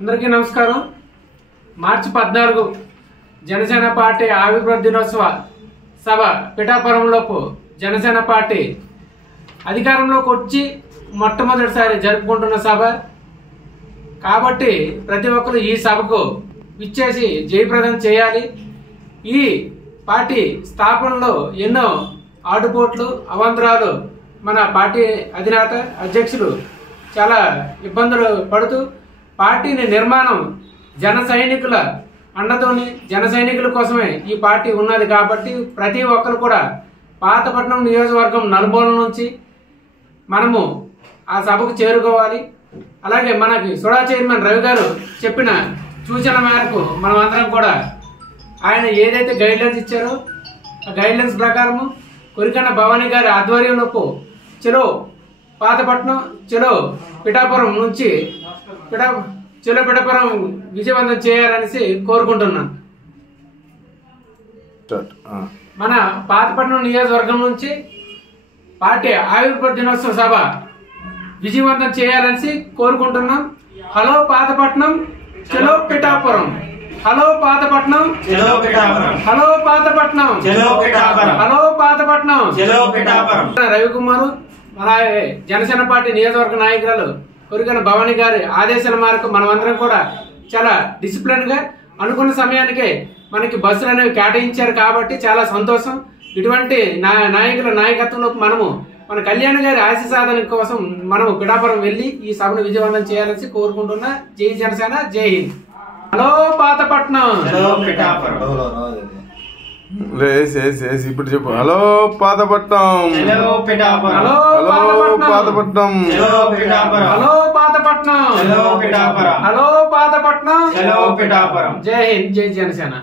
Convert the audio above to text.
అందరికీ నమస్కారం। మార్చి 14 జనసేన పార్టీ ఆవిర్భావ దినోత్సవ సభ పిఠాపురంలోపు జనసేన పార్టీ అధికారంలోకి వచ్చి మొట్టమొదటిసారి జరుపుకుంటున్న సభ కాబట్టి ప్రతి ఒక్కరు ఈ సభకు విచ్చేసి జయప్రదం చేయాలి। ఈ పార్టీ స్థాపనలో ఎన్నో ఆటుపోట్లు అవాంతరాలు మన పార్టీ అధినేత అధ్యక్షులు చాలా ఇబ్బందులు పడుతూ పార్టీని నిర్మాణం జన సైనికుల అండతోని జన సైనికుల కోసమే ఈ పార్టీ ఉన్నది కాబట్టి ప్రతి ఒక్కరు కూడా పాతపట్నం నియోజకవర్గం నలుమూల నుంచి మనము ఆ సభకు చేరుకోవాలి। అలాగే మనకి సుడా చైర్మన్ రవి గారు చెప్పిన సూచన మేరకు మనం అందరం కూడా ఆయన ఏదైతే గైడ్లైన్స్ ఇచ్చారో ఆ గైడ్లైన్స్ ప్రకారము కొరికన్న భవానీ గారి ఆధ్వర్యంలో చలో పాతపట్నం చలో పిఠాపురం నుంచి చలో పిఠాపురం విజయవంతం చేయాలనేసి కోరుకుంటున్నాను। మన పాతపట్నం నియోజకవర్గం నుంచి పార్టీ ఆవిర్భావ దినోత్సవ సభ విజయవంతం చేయాలనేసి కోరుకుంటున్నాం। హలో పాతపట్నం చలో పిఠాపురం, హలో పాతపట్నం చలో పిఠాపురం, హలో పాతపట్నం చలో పిఠాపురం, హలో పాతపట్నం చలో పిఠాపురం। రవికుమారు అలాగే జనసేన పార్టీ నియోజకవర్గ నాయకురాలు కొరికన్న భవానీ గారి ఆదేశాల మేరకు మనమందరం కూడా చాలా డిసిప్లిన్ గా అనుకున్న సమయానికే మనకి బస్సులు అనేవి కేటాయించారు కాబట్టి చాలా సంతోషం। ఇటువంటి నాయకుల నాయకత్వంలో మన కళ్యాణ్ గారి ఆశ సాధన కోసం మనం పిఠాపురం వెళ్లి ఈ సభను విజయవంతం చేయాలని కోరుకుంటున్నా। జై జనసేన, జై హింద్। హలో పాతపట్నం చలో పిఠాపురం, ఇప్పుడు చెప్పు hello Pathapatnam hello Pithapuram, hello Pathapatnam hello Pithapuram, hello Pathapatnam hello Pithapuram, hello Pathapatnam hello Pithapuram. జై హింద్, జై జనసేన।